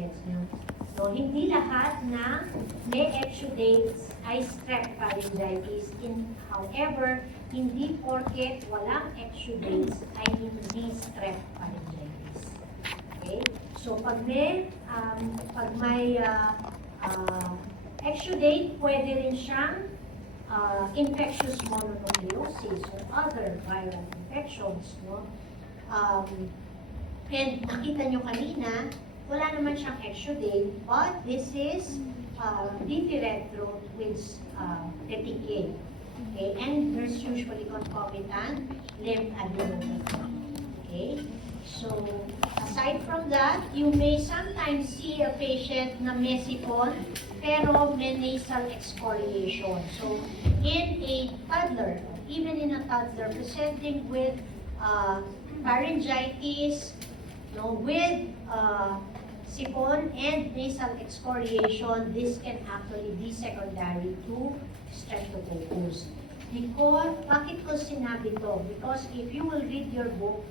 Gets nyo? So, hindi lahat ng may exudates ay strep pharyngitis. However, hindi porket walang exudates ay hindi strep pharyngitis. Okay? So, pag may exudate, pwede rin siyang infectious mononucleosis or other viral infections. No? And nakita nyo kanina, wala naman siyang exudate, but this is leafy red throat with petechiae. Okay? And there's usually concomitant lymphadenopathy. Okay? So, aside from that, you may sometimes see a patient na may sipon, pero may nasal excoriation. So, in a toddler, even in a toddler presenting with pharyngitis, with sipon and nasal excoriation, this can actually be secondary to streptococcus. Because, bakit ko sinabi to? Because if you will read your book,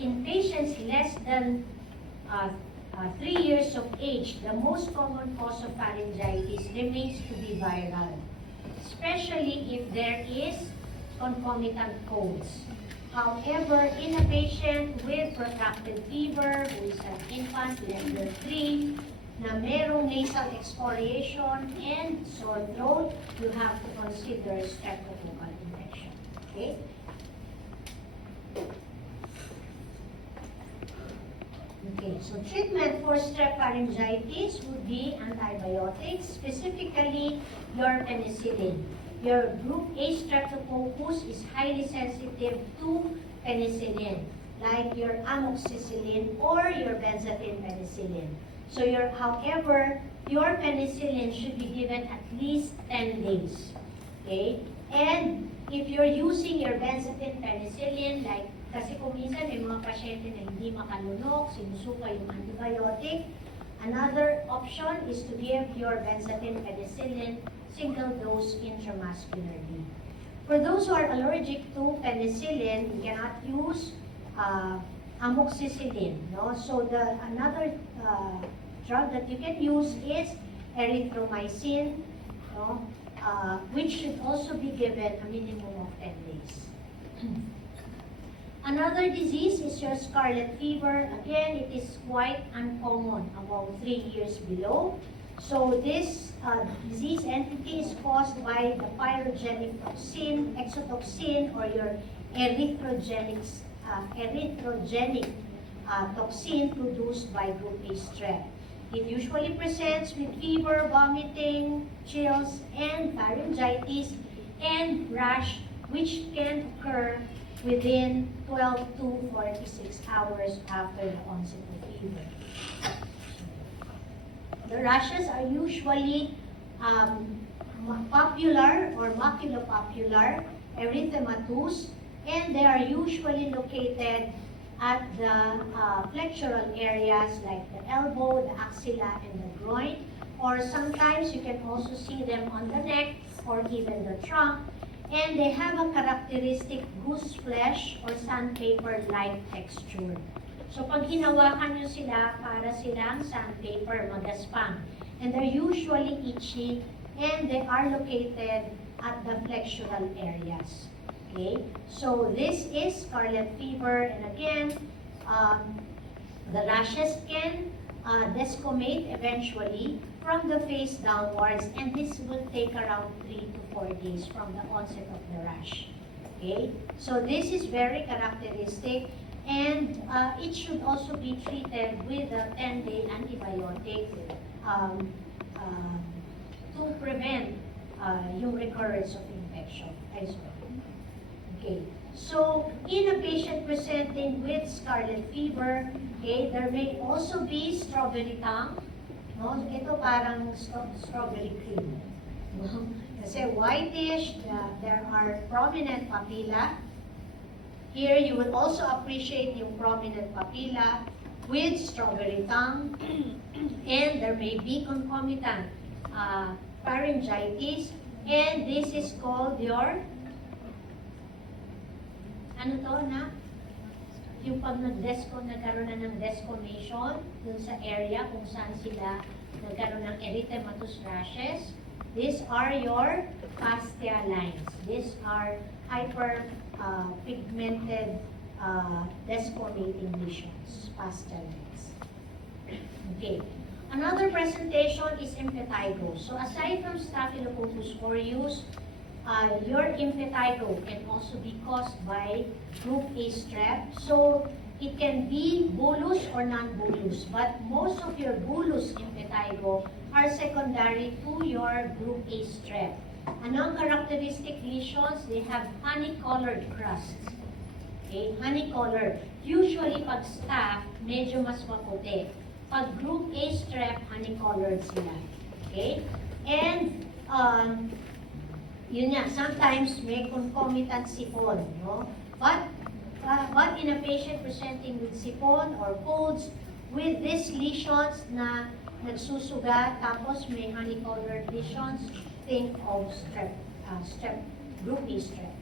in patients less than 3 years of age, the most common cause of pharyngitis remains to be viral, especially if there is concomitant colds. However, in a patient with protracted fever, who is an infant less than 3, na merong nasal excoriation and sore throat, you have to consider streptococcal infection. Okay? Okay, so treatment for strep pharyngitis would be antibiotics, specifically your penicillin. Your group A streptococcus is highly sensitive to penicillin, like your amoxicillin or your benzathine penicillin. So however, your penicillin should be given at least 10 days. Okay? And if you're using your benzathine penicillin, like, kasi kung minsan may mga pasyente na hindi makalunok, sinusuka yung antibiotic, another option is to give your benzathine penicillin single dose intramuscularly. For those who are allergic to penicillin, you cannot use amoxicillin. No? So another drug that you can use is erythromycin, no? Which should also be given a minimum of 10 days. Another disease is your scarlet fever. Again, it is quite uncommon among 3 years below. So this disease entity is caused by the pyrogenic toxin, exotoxin, or your erythrogenic toxin produced by group A strep. It usually presents with fever, vomiting, chills, and pharyngitis, and rash, which can occur within 12 to 46 hours after the onset of fever. The rashes are usually popular or maculopapular, erythematous, and they are usually located at the flexural areas like the elbow, the axilla, and the groin. Or sometimes you can also see them on the neck or even the trunk. And they have a characteristic goose flesh or sandpaper-like texture. So pag hinawakan nyo sila, para silang sandpaper, magaspang. And they're usually itchy, and they are located at the flexural areas. Okay? So this is scarlet fever, and again, the rashes can desquamate eventually from the face downwards, and this will take around 3 to 4 days from the onset of the rash. Okay? So this is very characteristic. And it should also be treated with a 10-day antibiotic to prevent yung recurrence of infection as well. Okay. So, in a patient presenting with scarlet fever, okay, there may also be strawberry tongue. No? Ito parang strawberry cream. No? Kasi whitish, there are prominent papilla. Here, you will also appreciate yung prominent papilla with strawberry tongue, and there may be concomitant pharyngitis, and this is called your, ano to na? yung pag nagkaroon na ng desconation dun sa area kung saan sila nagkaroon ng erythematous rashes, these are your fascia lines. These are hyperpigmented desquamating lesions, fascia lines. Okay. Another presentation is impetigo. So aside from Staphylococcus aureus, your impetigo can also be caused by group A strep. So it can be bullous or non-bullous, but most of your bullous impetigo are secondary to your group A strep. Anong characteristic lesions? They have honey-colored crusts. Okay, honey-colored. Usually pag staph, medyo mas maputi. Pag group A strep, honey-colored sila. Okay? And, yun nga, sometimes may concomitant sipon, no? But in a patient presenting with sipon or colds, with these lesions na nagsusuga, tapos may honey-colored lesions, think of group A strep.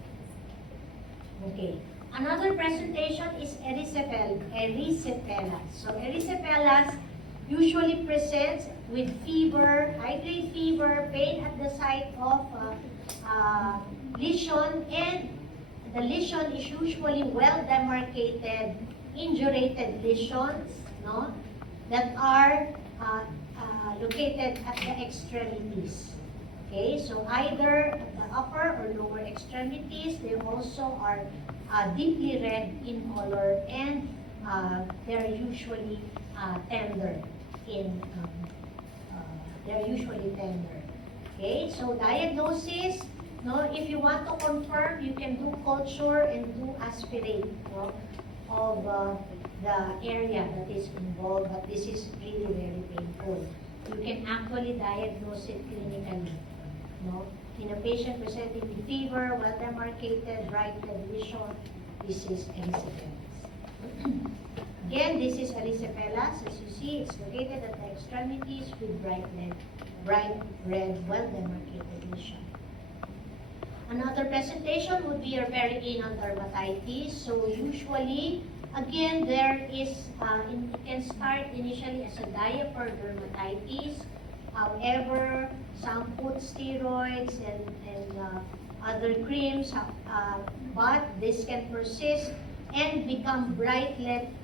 Okay. Another presentation is erysipelas. So erysipelas usually presents with fever, high-grade fever, pain at the site of lesion, and the lesion is usually well demarcated, indurated lesions, no, that are located at the extremities. Okay, so either at the upper or lower extremities, they also are deeply red in color, and they're usually tender. They're usually tender. Okay, so diagnosis. No, if you want to confirm, you can do culture and do aspirate, no, of the area that is involved. But this is really very painful. You can actually diagnose it clinically. No? In a patient presenting with fever, well demarcated, bright red lesion, this is erysipelas. Again, this is erysipelas. As you see, it's located at the extremities with bright red, well demarcated lesion. Another presentation would be your perianal dermatitis. So usually, again, there is, it can start initially as a diaper dermatitis. However, some put steroids and other creams, but this can persist and become bright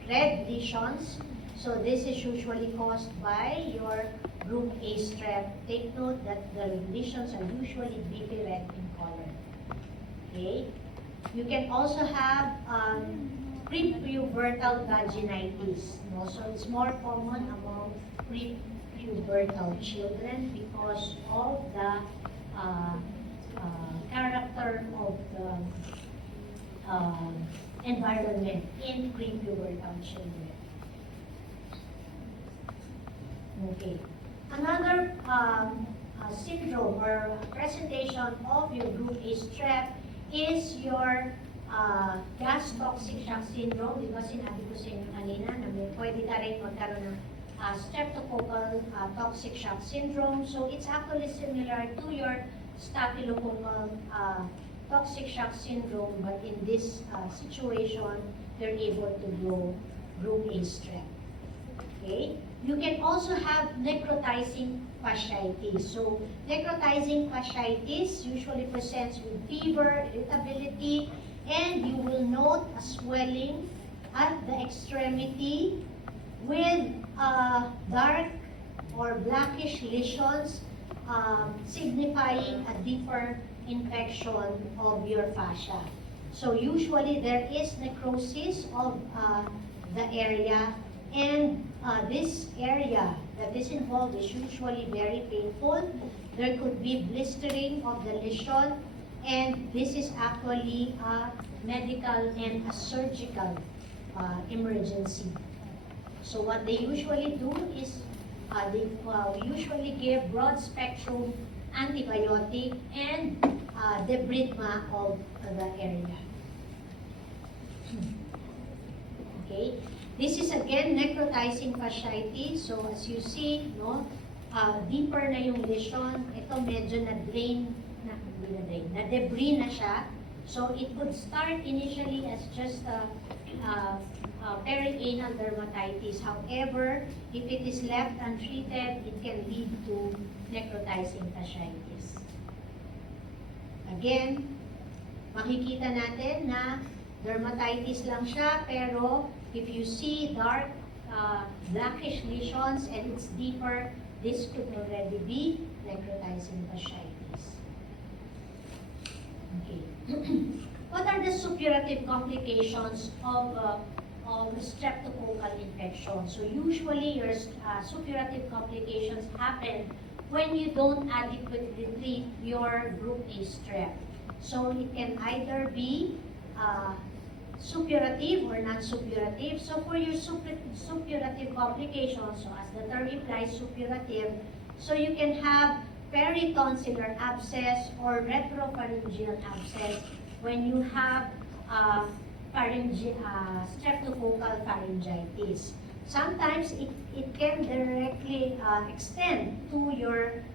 red lesions. So this is usually caused by your group A strep. Take note that the lesions are usually deeply red in color. Okay? You can also have prepubertal vaginitis. No? So it's more common among prepubertal children because of the character of the environment in prepubertal children. Okay. Another syndrome or presentation of your group A strep is your gas toxic shock syndrome, because sinabi ko sa inyo kanina na pwede ka rin magkaroon ng streptococcal toxic shock syndrome. So it's actually similar to your staphylococcal toxic shock syndrome, but in this situation, they're able to grow group A strep. Okay? You can also have necrotizing fasciitis. So necrotizing fasciitis usually presents with fever, irritability, and you will note a swelling at the extremity with dark or blackish lesions signifying a deeper infection of your fascia. So usually there is necrosis of the area, and this area that is involved is usually very painful. There could be blistering of the lesion, and this is actually a medical and a surgical emergency. So what they usually do is they usually give broad spectrum antibiotic and debridement of the area. Okay, this is again necrotizing fasciitis. So as you see, no, deeper na yung lesion. Ito medyo na-drain, na-debris na siya. So it could start initially as just perianal dermatitis. However, if it is left untreated, it can lead to necrotizing fasciitis. Again, makikita natin na dermatitis lang siya, pero if you see dark blackish lesions and it's deeper, this could already be necrotizing fasciitis. Okay. What are the suppurative complications of streptococcal infection? So usually your suppurative complications happen when you don't adequately treat your group A strep. So it can either be suppurative or non-suppurative. So for your suppurative complications, so as the term implies, suppurative, so you can have peritonsillar abscess or retropharyngeal abscess when you have streptococcal pharyngitis. Sometimes it can directly extend to your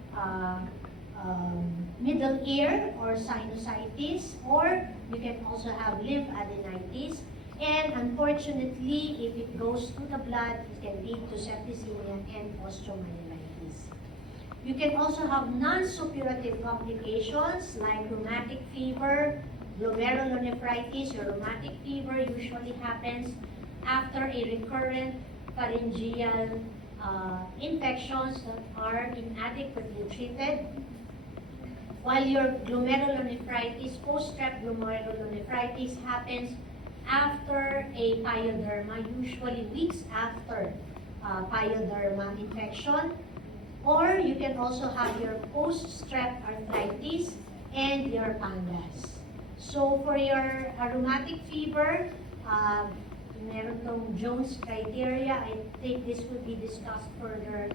middle ear or sinusitis, or you can also have lymphadenitis. And unfortunately, if it goes to the blood, it can lead to septicemia and osteomyelitis. You can also have non-suppurative complications like rheumatic fever, glomerulonephritis. Your rheumatic fever usually happens after a recurrent pharyngeal infections that are inadequately treated, while your glomerulonephritis, post-strep glomerulonephritis happens after a pyoderma, usually weeks after pyoderma infection. Or you can also have your post-strep arthritis and your pandas. So for your rheumatic fever, meron tong Jones criteria. I think this will be discussed further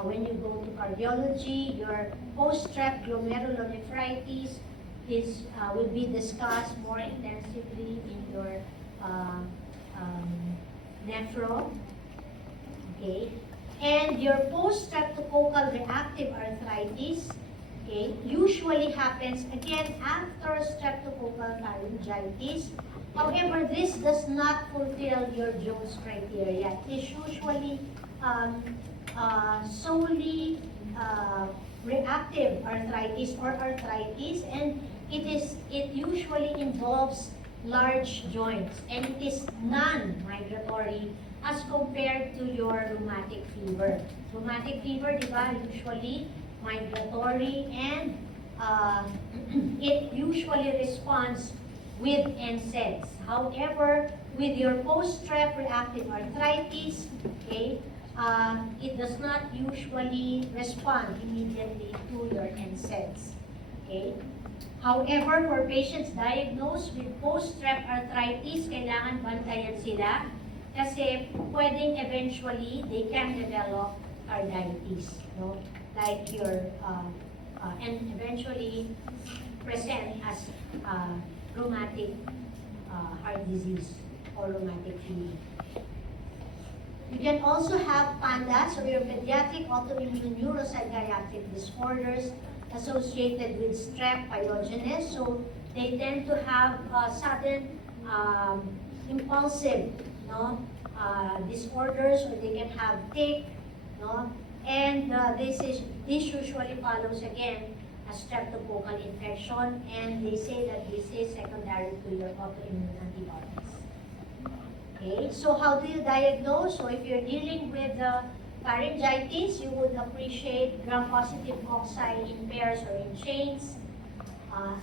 when you go to cardiology. Your post-strep glomerulonephritis will be discussed more intensively in your nephro. Okay, and your post-streptococcal reactive arthritis, okay, usually happens again after streptococcal pharyngitis. However, this does not fulfill your Jones criteria. It is usually solely reactive arthritis or arthritis, and it usually involves large joints, and it is non-migratory as compared to your rheumatic fever. Rheumatic fever, di ba, usually migratory, and it usually responds with NSAIDs. However, with your post-strep reactive arthritis, okay, it does not usually respond immediately to your NSAIDs. Okay? However, for patients diagnosed with post-strep arthritis, kailangan bantayan sila kasi pwedeng eventually they can develop carditis, no? Like your and eventually present as rheumatic heart disease or rheumatic fever. You can also have PANDAS, or your pediatric autoimmune neuropsychiatric disorders associated with strep pyogenes. So they tend to have sudden impulsive, no, disorders, or they can have tic, no, and this usually follows again a streptococcal infection, and they say that this is secondary to your autoimmune antibodies. Okay, so how do you diagnose? So if you're dealing with pharyngitis, you would appreciate gram-positive cocci in pairs or in chains. On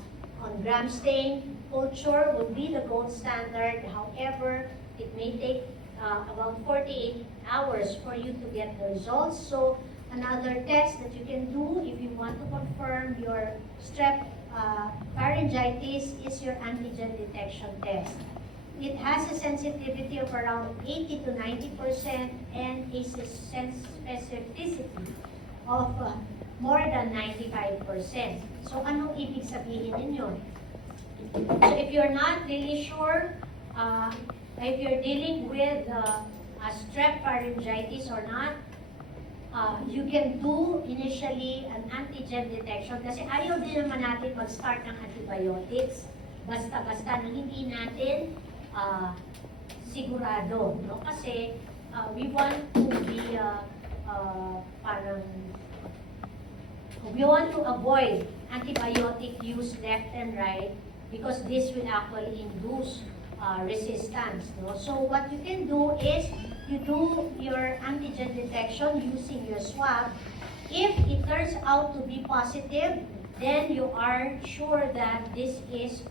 gram stain culture would be the gold standard. However, it may take about 48 hours for you to get the results. So another test that you can do if you want to confirm your strep pharyngitis is your antigen detection test. It has a sensitivity of around 80 to 90% and a specificity of more than 95%. So anong ibig sabihin ninyo? So if you're not really sure if you're dealing with a strep pharyngitis or not, you can do initially an antigen detection kasi ayaw din naman natin mag-start ng antibiotics. basta-basta nang hindi natin sigurado, no? Kasi we want to be parang we want to avoid antibiotic use left and right because this will actually induce resistance, no? So what you can do is you do your antigen detection using your swab. If it turns out to be positive, then you are sure that this is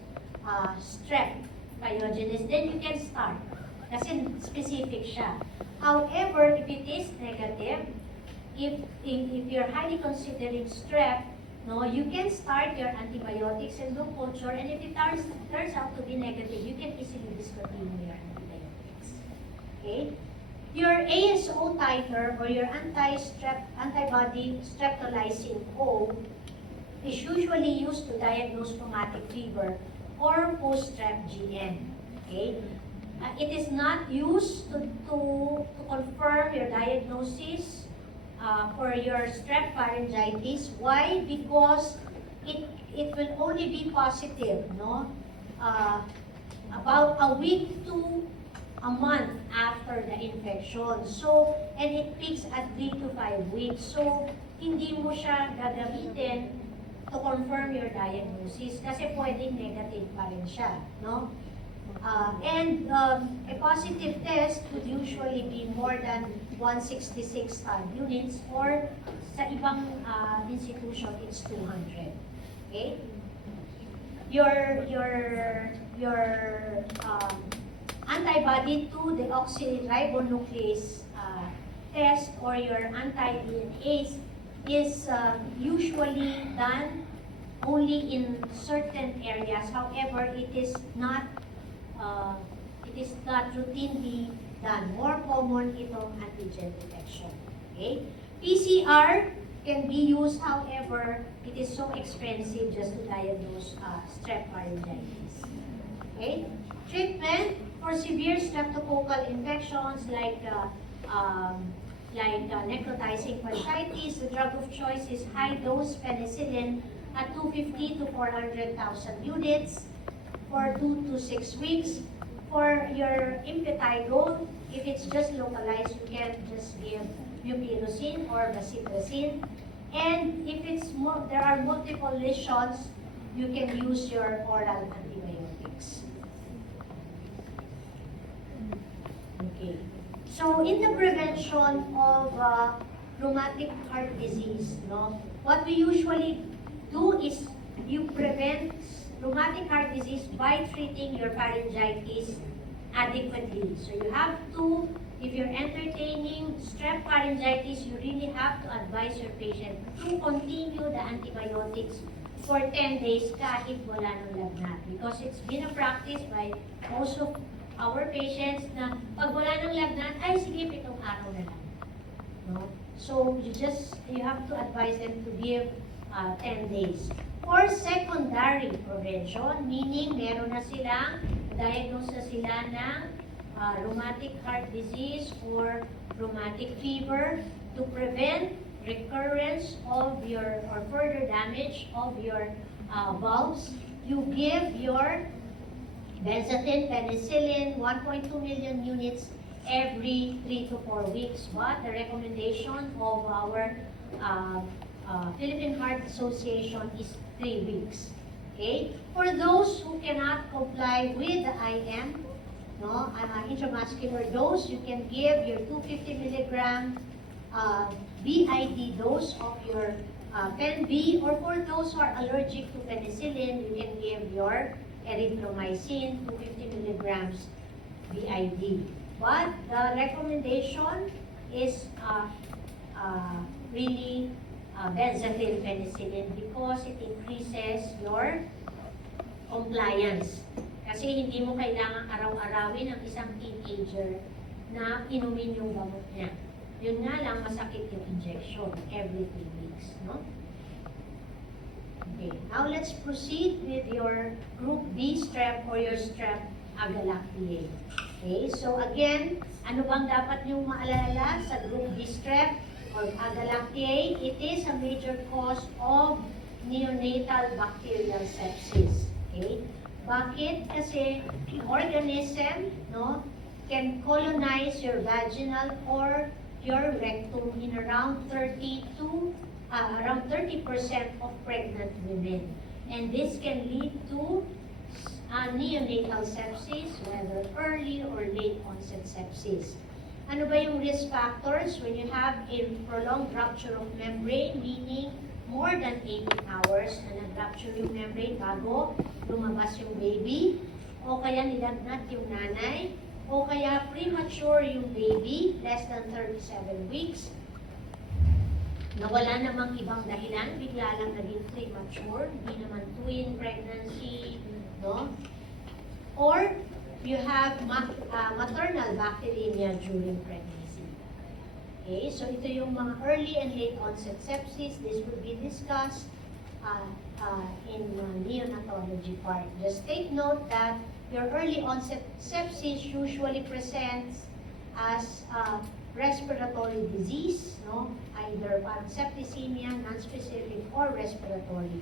strep pyogenes, then you can start. Kasi specific siya. However, if it is negative, if you're highly considering strep, no, you can start your antibiotics and do culture, and if it turns out to be negative, you can easily discontinue your antibiotics. Okay? Your ASO titer or your antibody streptolysin O is usually used to diagnose rheumatic fever or post-strep GN. Okay? It is not used to confirm your diagnosis for your strep pharyngitis. Why? Because it will only be positive, no? About a week to a month after the infection. So, and it peaks at 3 to 5 weeks. So, hindi mo siya gagamitin to confirm your diagnosis kasi pwedeng negative pa rin siya, no? A positive test would usually be more than 166 units, or sa ibang institution, it's 200. Okay? Your antibody to deoxyribonuclease test or your anti-DNase is usually done only in certain areas. However, it is not routinely done. More common itong antigen detection. Okay? PCR can be used, however, it is so expensive just to diagnose strep pharyngitis. Okay? Treatment for severe streptococcal infections like necrotizing fasciitis, the drug of choice is high-dose penicillin at 250 to 400,000 units for 2 to 6 weeks. For your impetigo, if it's just localized, you can just give mupirocin or vancomycin. And if there are multiple lesions, you can use your oral antibiotics. Okay. So in the prevention of rheumatic heart disease, no, what we usually do is you prevent rheumatic heart disease by treating your pharyngitis adequately. So you have to, if you're entertaining strep pharyngitis, you really have to advise your patient to continue the antibiotics for 10 days kahit wala ng lagnat. Because it's been a practice by most of our patients na pag wala ng lagnat, ay sige, 7 araw na lang. No? So you have to advise them to give 10 days. For secondary prevention, meaning meron na silang diagnose na sila ng rheumatic heart disease or rheumatic fever, to prevent recurrence of your or further damage of your valves, you give your benzathine, penicillin, 1.2 million units every 3 to 4 weeks. But the recommendation of our Philippine Heart Association is 3 weeks. Okay? For those who cannot comply with the IM, no, intramuscular dose, you can give your 250 milligram BID dose of your Pen-B, or for those who are allergic to penicillin, you can give your erythromycin, 250 milligrams BID. But the recommendation is really benzathine penicillin because it increases your compliance. Kasi hindi mo kailangan araw-arawin ang isang teenager na inumin yung gamot niya. Yun nga lang, masakit yung injection every 3 weeks, no? Okay, now let's proceed with your group B strep or your strep agalactiae. Okay, so again, ano bang dapat niyong maalala sa group B strep or agalactiae? It is a major cause of neonatal bacterial sepsis. Okay? Bakit? Kasi organism, no, can colonize your vaginal or your rectum in around 30% of pregnant women. And this can lead to neonatal sepsis, whether early or late onset sepsis. Ano ba yung risk factors when you have a prolonged rupture of membrane, meaning more than 18 hours na nag-rupture yung membrane bago lumabas yung baby, o kaya nilagnat yung nanay, o kaya premature yung baby, less than 37 weeks, na wala namang ibang dahilan, bigla lang naging premature, hindi naman twin pregnancy, no? Or you have maternal bacteremia during pregnancy. Okay, so ito yung mga early and late onset sepsis. This will be discussed in neonatology part. Just take note that your early onset sepsis usually presents as respiratory disease, no? Either septicemia, non-specific, or respiratory.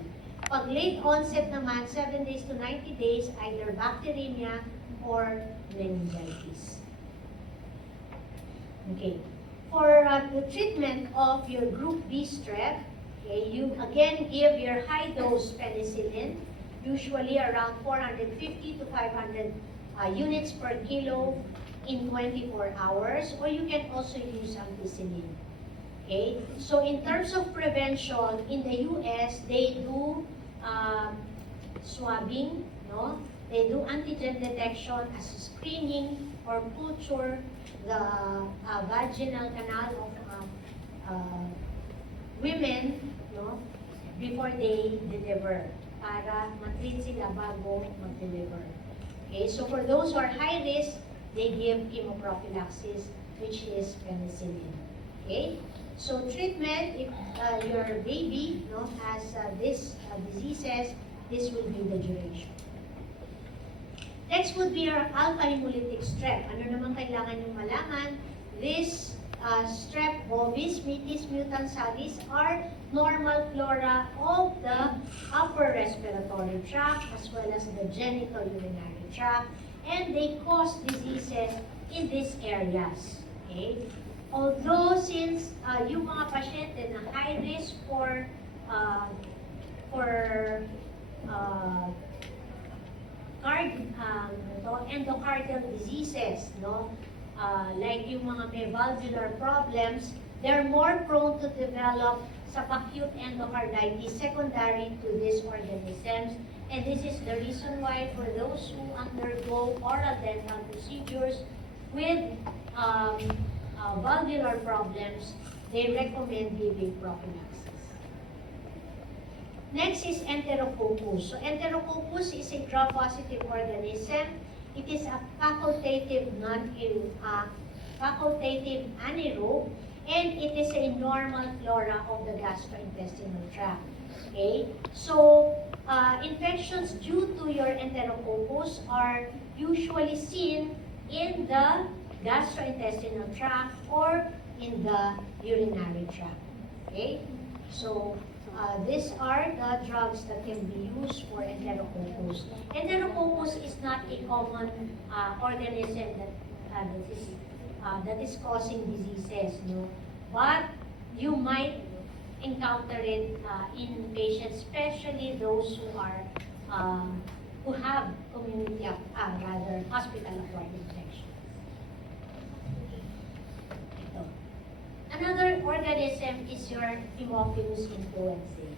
Pag late onset naman, 7 days to 90 days, either bacteremia or meningitis. Okay. For the treatment of your group B strep, okay, you again give your high-dose penicillin, usually around 450 to 500 units per kilo in 24 hours, or you can also use ampicillin. Okay? So in terms of prevention, in the US, they do swabbing, no? They do antigen detection as screening or culture the vaginal canal of women, no? Before they deliver, para matreat sila bago mag-deliver. Okay, so for those who are high risk, they give chemoprophylaxis, which is penicillin. Okay, so treatment, if your baby, no, has these diseases, this will be the duration. Next would be our alpha hemolytic strep. Ano naman kailangan yung malaman? This strep bovis, mitis mutans salis are normal flora of the upper respiratory tract as well as the genital urinary tract, and they cause diseases in these areas. Okay? Although since yung mga pasyente na high risk for endocardial diseases, no? Like yung mga may valvular problems, they're more prone to develop subacute endocarditis secondary to these organisms. And this is the reason why for those who undergo oral dental procedures with valvular problems, they recommend giving prophylaxis. Next is Enterococcus. So Enterococcus is a gram-positive organism. It is a facultative anaerobe, and it is a normal flora of the gastrointestinal tract. Okay, so infections due to your Enterococcus are usually seen in the gastrointestinal tract or in the urinary tract. Okay, so these are the drugs that can be used for Enterococcus. Enterococcus is not a common organism that is causing diseases, no? But you might encounter it in patients, especially those who have hospital-acquired infections. Another organism is your Haemophilus influenzae.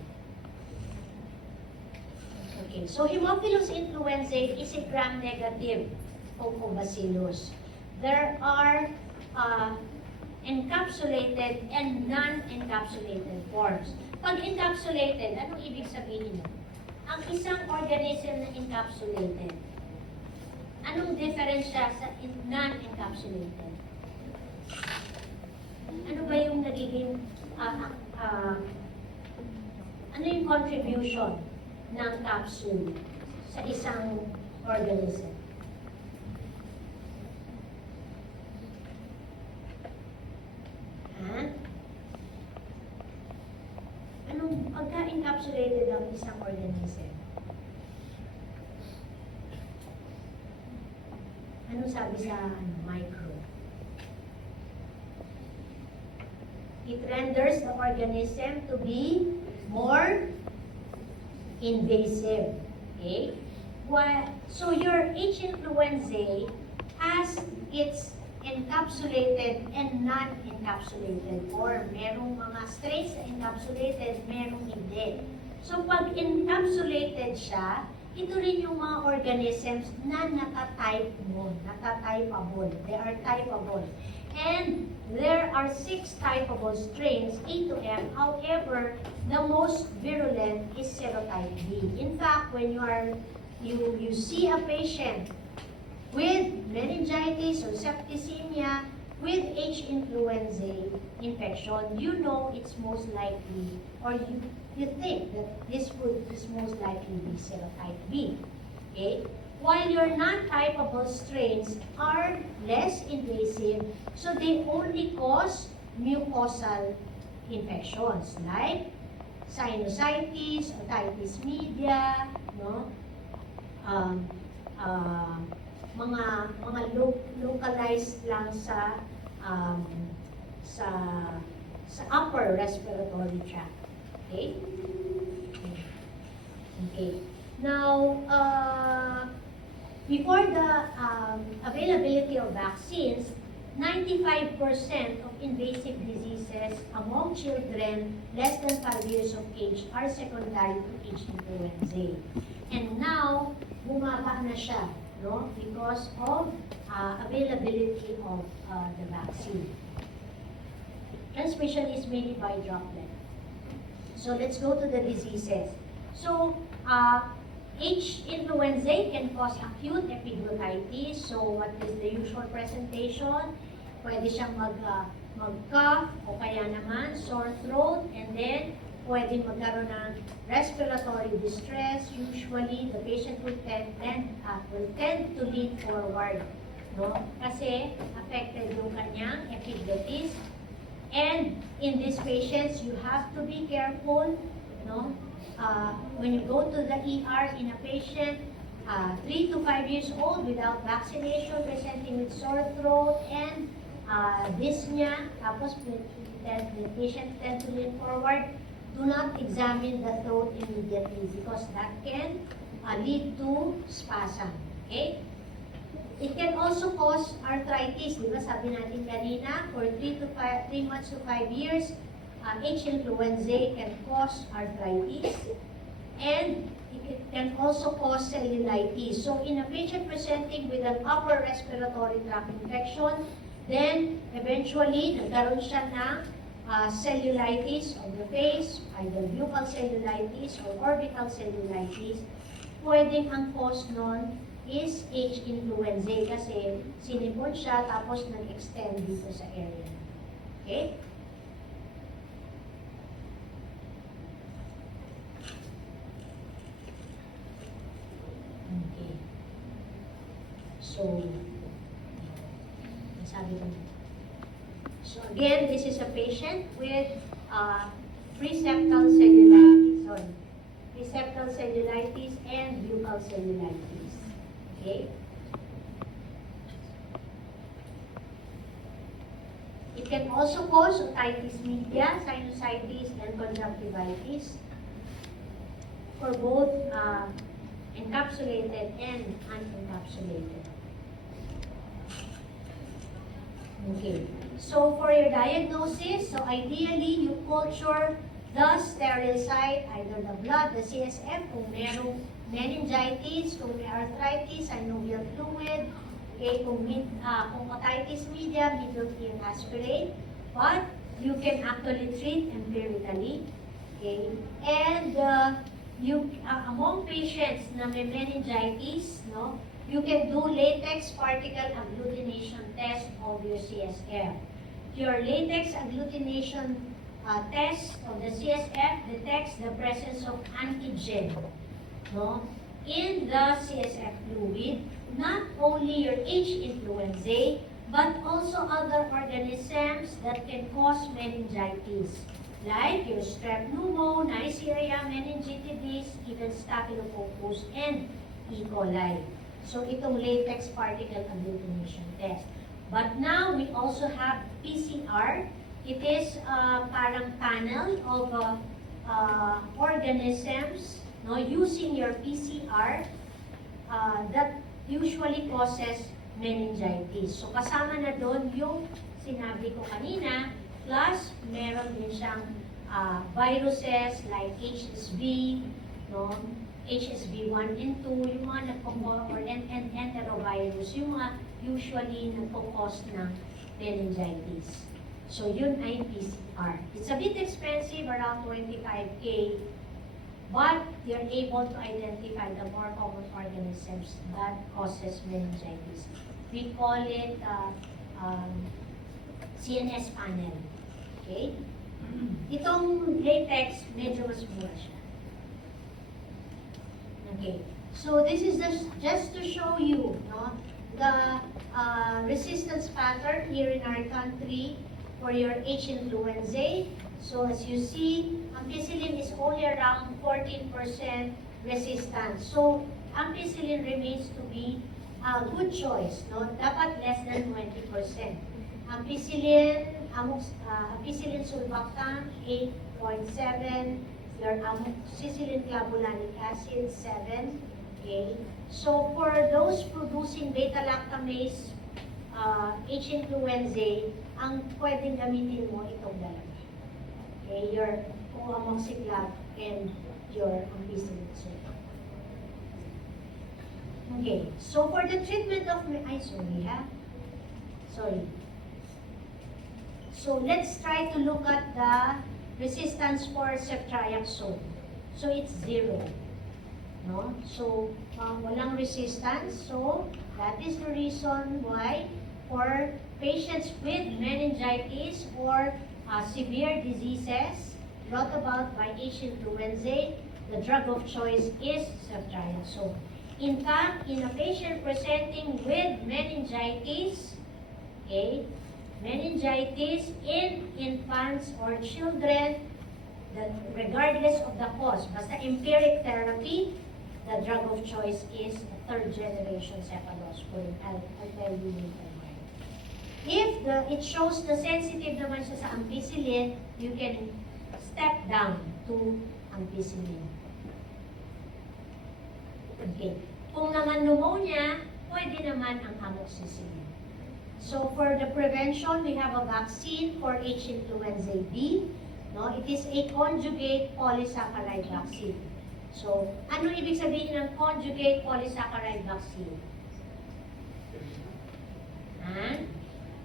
Okay, so Haemophilus influenzae is a gram-negative Coccobacillus. There are encapsulated and non-encapsulated forms. Pag encapsulated, anong ibig sabihin nyo? Ang isang organism na encapsulated, anong difference siya sa non-encapsulated? Ano ba yung nagiging, ano yung contribution ng capsule sa isang organism? Anong pagka-encapsulated ang isang organism? sabi sa micro? It renders the organism to be more invasive. Okay? So your H. influenzae has its encapsulated and non-encapsulated, or merong mga strains na encapsulated, merong hindi. So pag encapsulated siya, ito rin yung mga organisms na nata-typeable. They are typeable. And there are 6 typeable strains, A to M. However, the most virulent is serotype B. In fact, when you see a patient with meningitis or septicemia with H. influenzae infection, you know it's most likely, or you think that this is most likely be serotype B. Okay? While your non-typeable strains are less invasive, so they only cause mucosal infections like sinusitis, otitis media, no? Mga localized lang sa upper respiratory tract. Okay? Okay. Now, before the availability of vaccines, 95% of invasive diseases among children less than 5 years of age are secondary to H. influenzae. And now, bumaba na siya, no? Because of availability of the vaccine. Transmission is mainly by droplet. So let's go to the diseases. So, H. influenzae can cause acute epiglottitis. So, what is the usual presentation? Pwede siyang mag-cough o kaya naman sore throat, and then pwede magkaroon ng respiratory distress. Usually, the patient will tend to lean forward, no? Kasi affected yung kanyang epiglottis. And in these patients, you have to be careful, no? When you go to the ER in a patient 3 to 5 years old without vaccination, presenting with sore throat and dyspnea, tapos the patient tend to lean forward, do not examine the throat immediately because that can lead to spasm. Okay? It can also cause arthritis. Di ba sabi natin kanina, for 3 months to 5 years, H. influenzae can cause arthritis, and it can also cause cellulitis. So in a patient presenting with an upper respiratory tract infection, then eventually nagkaroon siya ng cellulitis of the face, either buccal cellulitis or orbital cellulitis. Pwedeng ang cause nun is H. influenzae kasi sinipon siya tapos nag-extend dito sa area. Okay? Okay. So, sabi ko. So again, this is a patient with preseptal cellulitis, preseptal cellulitis and buccal cellulitis. Okay? It can also cause otitis media, sinusitis, and conjunctivitis for both encapsulated and unencapsulated. Okay. So for your diagnosis, so ideally you culture the sterile site, either the blood, the CSF, kung merong meningitis, kung may arthritis, synovial fluid, okay, kung otitis media, middle ear aspirate, but you can actually treat empirically, okay, and among patients na may meningitis, no, you can do latex particle agglutination test of your CSF. Your latex agglutination test of the CSF detects the presence of antigen, no, in the CSF fluid, not only your H. influenzae, but also other organisms that can cause meningitis, like your strep pneumo, Neisseria meningitidis, even Staphylococcus, and E. coli. So itong latex particle agglutination test. But now we also have PCR. It is parang panel of organisms, no, using your PCR that usually causes meningitis. So kasama na doon yung sinabi ko kanina, plus meron din siyang viruses like HSV, no, HSV1 and 2, yung mga nagpo-or enterovirus, yung mga usually nagpo-cause ng meningitis. So yun ay PCR. It's a bit expensive, around 25K, but you're able to identify the more common organisms that causes meningitis. We call it CNS panel. Okay? Itong latex, medyo mas mura siya. Okay. So this is just to show you, no, the resistance pattern here in our country for your H. influenzae. So as you see, ampicillin is only around 14% resistance. So ampicillin remains to be a good choice, no? Dapat less than 20%. Ampicillin sulbactam 8.7, your amoxicillin clavulanic acid 7. Okay. So for those producing beta-lactamase H. influenzae, ang pwedeng gamitin mo itong dalawa. Okay, your amoxiclav and your ampicillin sulfate. Okay, so for the treatment of sorry. So let's try to look at the resistance for ceftriaxone. So it's 0. No? So walang resistance. So that is the reason why for patients with meningitis or severe diseases brought about by H. influenzae, the drug of choice is ceftriaxone. In fact, in a patient presenting with meningitis, okay, meningitis in infants or children, that regardless of the cause, basta empiric therapy, the drug of choice is third generation cephalosporin. I'll tell you later. If it shows na sensitive naman siya sa ampicillin, you can step down to ampicillin. Okay. Kung naman pneumonia, pwede naman ang amoxicillin. So for the prevention, we have a vaccine for H. influenzae B. No, it is a conjugate polysaccharide vaccine. So, ano ibig sabihin ng conjugate polysaccharide vaccine?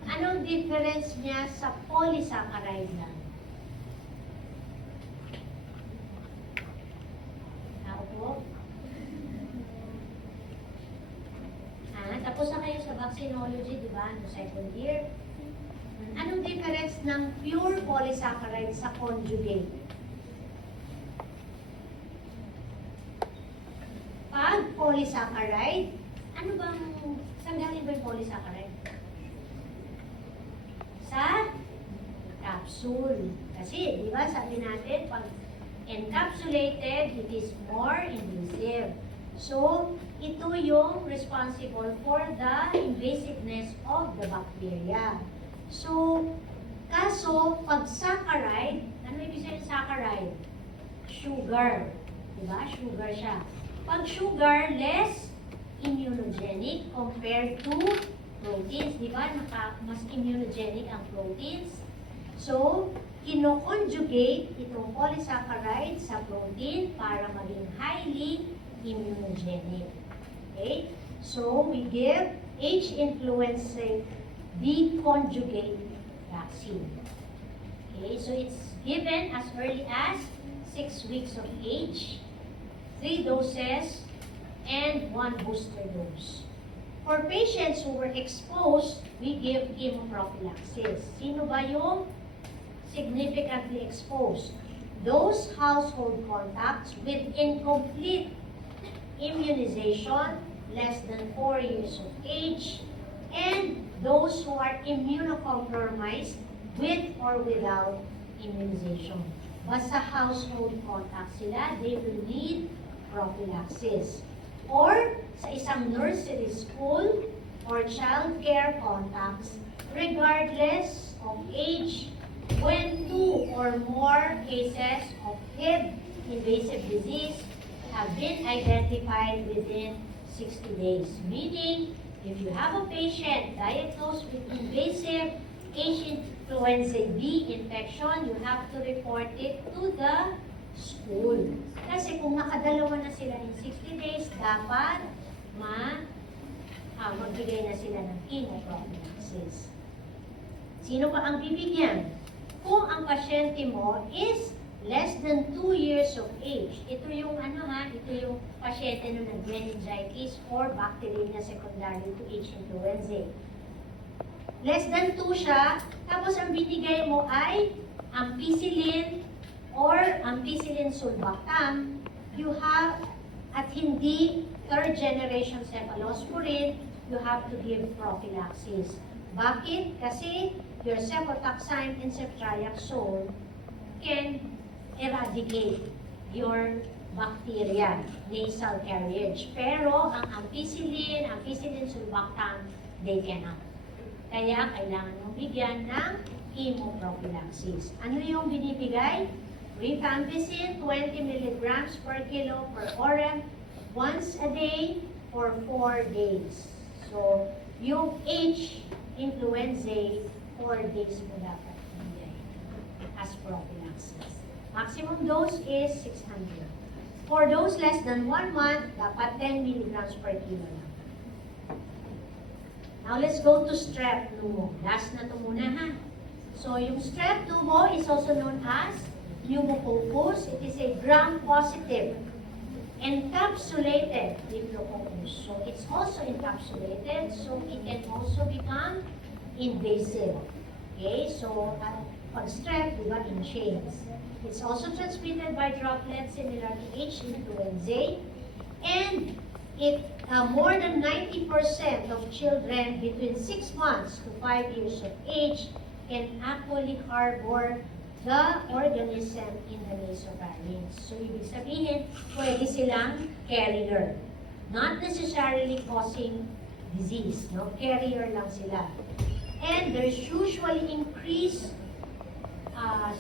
Anong difference niya sa polysaccharide lang? Opo? Tapos na kayo sa vaccinology, di ba? No second year. Anong difference ng pure polysaccharide sa conjugate? Pag polysaccharide, ano bang, saan galing ba yung polysaccharide? Sa capsule. Kasi, di ba, sabi natin, pag encapsulated, it is more invasive. So, ito yung responsible for the invasiveness of the bacteria. So, kaso, pag saccharide, ano ibig sabihin saccharide? Sugar. Diba? Sugar siya. Pag sugar, less immunogenic compared to proteins. Diba? Mas immunogenic ang proteins. So, kino-conjugate itong polysaccharide sa protein para maging highly immunogenic. Okay? So, we give H. influenzae B conjugate vaccine. Okay, so it's given as early as 6 weeks of age, 3 doses, and 1 booster dose. For patients who were exposed, we give chemoprophylaxis. Sino ba yung significantly exposed? Those household contacts with incomplete immunization, less than 4 years of age, and those who are immunocompromised with or without immunization. Basta household contact sila, they will need prophylaxis. or sa isang nursery school or child care contacts, regardless of age, when 2 or more cases of head invasive disease have been identified within 60 days. Meaning, if you have a patient diagnosed with invasive H-influenza B infection, you have to report it to the school. Kasi kung nakadalawa na sila in 60 days, dapat magbigay na sila ng chemoprophylaxis. Sino pa ang bibigyan? Kung ang pasyente mo is less than 2 years of age, ito yung ito yung pasyente na nag-meningitis or bacteremia secondary to H-influenza. Less than 2 siya, tapos ang binigay mo ay ampicillin or ampicillin sulbactam, you have, at hindi third generation cephalosporin, you have to give prophylaxis. Bakit? Kasi your cefotaxime and ceftriaxone can eradicate your bacteria, nasal carriage. Pero ang ampicillin sulbactam, they cannot. Kaya kailangan mong bigyan ng chemoprophylaxis. Ano yung binibigay? Rifampicin, 20 milligrams per kilo per oral, once a day for 4 days. So, yung H-influenza, 4 days mo dapat bigay as prophylaxis. Maximum dose is 600. For those less than 1 month, dapat 10 milligrams per kilo lang. Now, let's go to strep pneumo. Last na ito muna, ha? So, yung strep pneumo is also known as pneumococcus. It is a gram-positive encapsulated Diplococcus. So, it's also encapsulated, so it can also become invasive. Okay, so pag strep, di ba, in chains. It's also transmitted by droplets similar to H-influenza, and more than 90% of children between 6 months to 5 years of age can actually harbor the organism in the nasopharynx. So, ibig sabihin, pwede silang carrier. Not necessarily causing disease, no? Carrier lang sila. And there's usually increased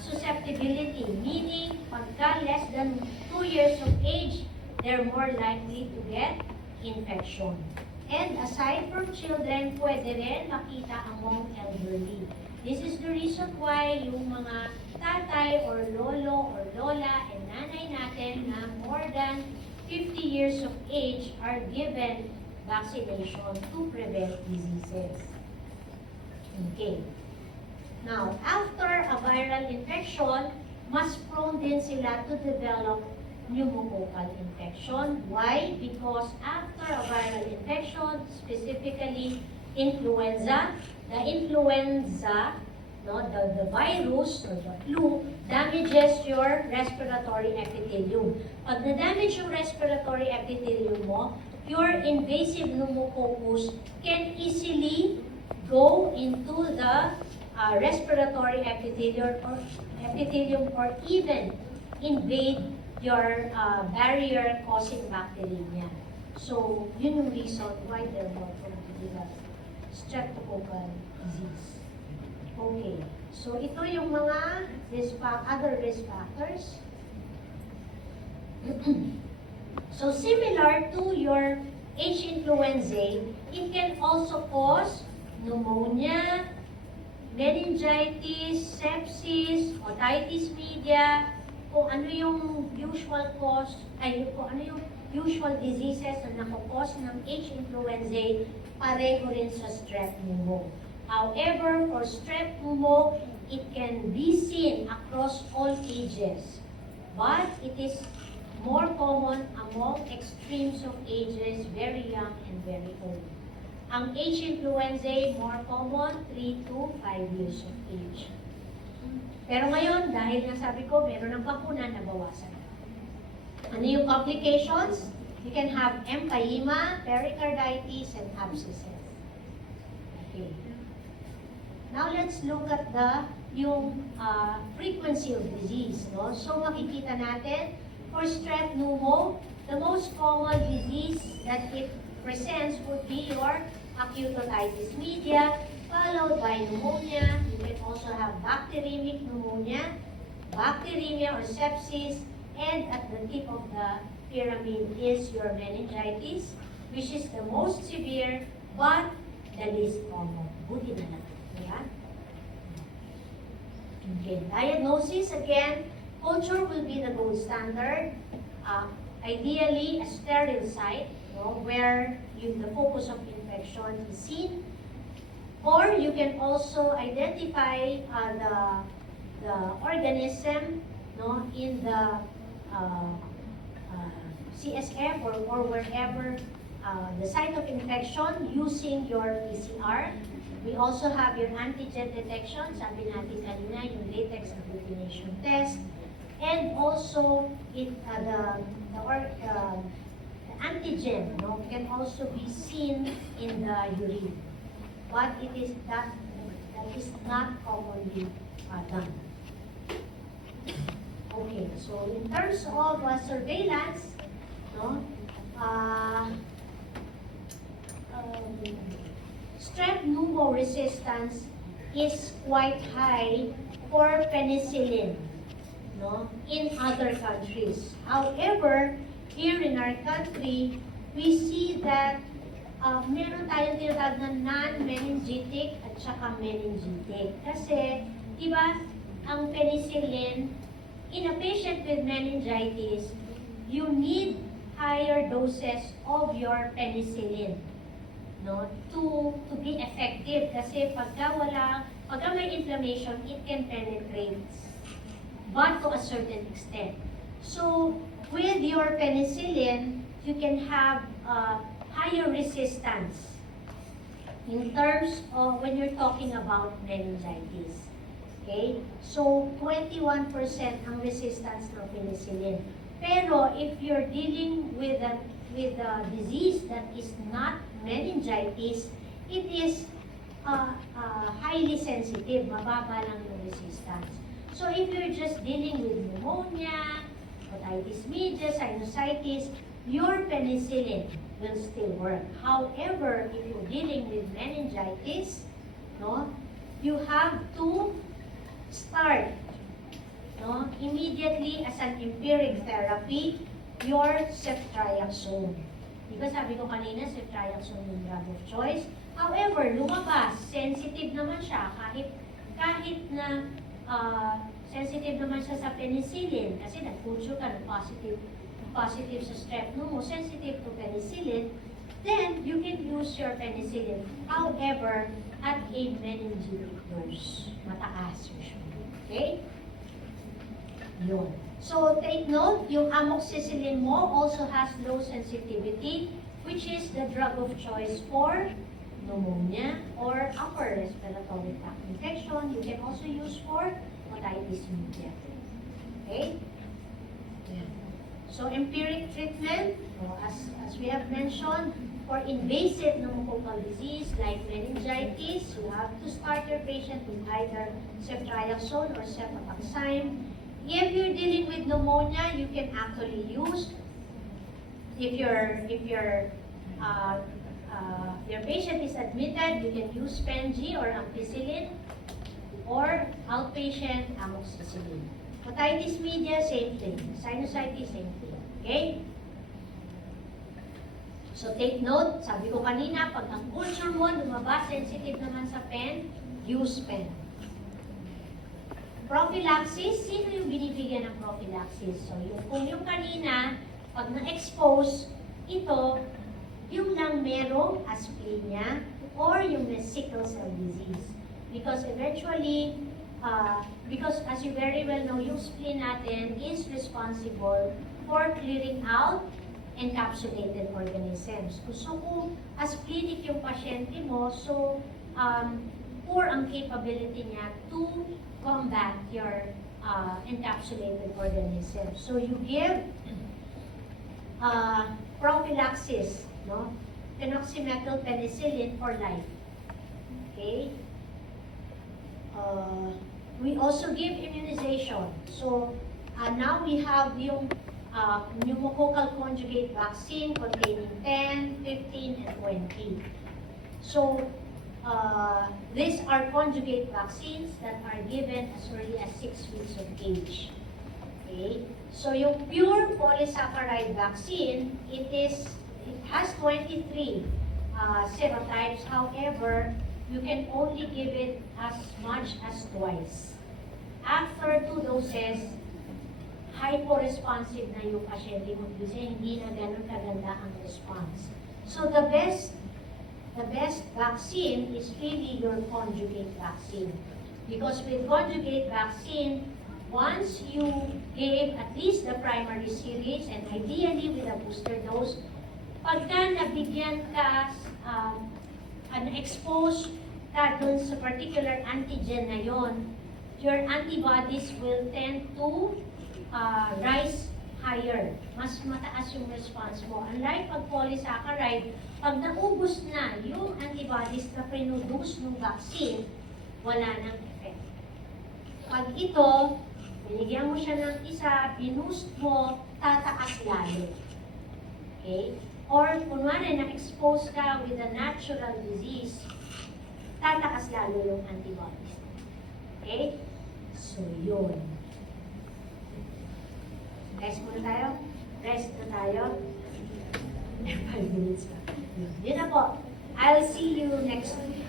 susceptibility, meaning pagka less than 2 years of age, they're more likely to get infection. And aside from children, pwede rin makita among elderly. This is the reason why yung mga tatay or lolo or lola and nanay natin na more than 50 years of age are given vaccination to prevent diseases. Okay. Now, after a viral infection, mas prone din sila to develop pneumococcal infection. Why? Because after a viral infection, specifically influenza, the influenza, the virus or the flu damages your respiratory epithelium. Pag na-damage yung respiratory epithelium mo, your invasive pneumococcus can easily go into the respiratory epithelium or even invade your barrier-causing bacteremia. So, yun yung reason why they're more prone to develop streptococcal disease. Okay. So, ito yung mga other risk factors. So, similar to your H-influenza, it can also cause pneumonia, meningitis, sepsis, otitis media, kung ano yung usual cause, kung ano yung usual diseases na nakukos ng H-influenza, pareho rin sa strep pneumo. However, for strep pneumo, it can be seen across all ages, but it is more common among extremes of ages, very young and very old. Ang H-influenza, more common, 3 to 5 years of age. Pero ngayon, dahil nga sabi ko, meron ng bakuna, nabawasan. Ano yung complications? You can have empyema, pericarditis, and abscesses. Okay. Now, let's look at yung frequency of disease. No? So, makikita natin, For strep pneumo, the most common disease that it presents would be your acute otitis media, followed by pneumonia. You can also have bacteremic pneumonia, bacteremia or sepsis, and at the tip of the pyramid is your meningitis, which is the most severe but the least common. Buti na lang. Yeah? Okay, diagnosis again, culture will be the gold standard. Ideally, a sterile site, where the focus of infection is seen. Or you can also identify the organism in the CSF or wherever the site of infection using your PCR. We also have your antigen detection, sabi natin kanina, yung latex agglutination test. And also, the antigen can also be seen in the urine. But that is not commonly done. Okay, so in terms of surveillance, strep pneumo resistance is quite high for penicillin in other countries. However, here in our country, we see that meron tayong tinatawag na non-meningitic at saka meningitic. Kasi, di ba, ang penicillin, in a patient with meningitis, you need higher doses of your penicillin to be effective. Kasi pagka may inflammation, it can penetrate, but to a certain extent. So, with your penicillin, you can have higher resistance in terms of when you're talking about meningitis. Okay? So, 21% ang resistance ng penicillin. Pero, if you're dealing with a disease that is not meningitis, it is highly sensitive, mababa lang yung resistance. So, if you're just dealing with pneumonia, otitis media, sinusitis, your penicillin will still work. However, if you're dealing with meningitis, you have to start immediately as an empiric therapy your ceftriaxone. Diba sabi ko kanina, ceftriaxone yung drug of choice. However, lumabas, sensitive naman siya kahit na sensitive naman siya sa penicillin kasi nag-culture ka ng positive sa strep pneumo, sensitive to penicillin, then you can use your penicillin. However, at a meningitic dose, mataas usually. Okay? Yun. So, take note, yung amoxicillin mo also has low sensitivity, which is the drug of choice for pneumonia or upper respiratory tract infection. You can also use for otitis media. Okay? So, empiric treatment, as we have mentioned, for invasive pneumococcal disease like meningitis, you have to start your patient with either ceftriaxone or cefotaxime. If you're dealing with pneumonia, you can actually use, if your patient is admitted, you can use Pen-G or ampicillin or outpatient amoxicillin. Otitis media, same thing. Sinusitis, same thing. Okay? So take note, sabi ko kanina, pag ang culture mo lumabas, sensitive naman sa pen, use pen. Prophylaxis, sino yung binibigyan ng prophylaxis? So kung yung kanina, pag na-expose, ito, yung lang merong asplenia or yung may sickle cell disease. Because eventually, because as you very well know, yung spleen natin is responsible for clearing out encapsulated organisms. So kung asplenic yung pasyente mo, so poor ang capability niya to combat your encapsulated organisms. So you give prophylaxis, phenoxymethyl penicillin for life. Okay? We also give immunization. So now we have yung pneumococcal conjugate vaccine containing 10, 15, and 20. So, these are conjugate vaccines that are given as early as 6 weeks of age. Okay? So, yung pure polysaccharide vaccine, it has 23 serotypes. However, you can only give it as much as twice. After 2 doses, hypo-responsive na yung pasyente mo kasi hindi na ganun kaganda ang response. So the best vaccine is really your conjugate vaccine. Because with conjugate vaccine, once you gave at least the primary series and ideally with a booster dose, pagka nabigyan ka exposed ka dun sa particular antigen na yon, your antibodies will tend to rise higher. Mas mataas yung response mo. Unlike pag polysaccharide, pag naubos na yung antibodies na produce ng vaccine, wala nang effect. Pag ito, binigyan mo siya ng isa, binoost mo, tataas lalo. Okay? Or kunwari na-expose ka with a natural disease, tataas lalo yung antibodies. Okay? So, yun. Rest muna tayo? Rest na tayo? 5 minutes pa. Yun na po. I'll see you next week.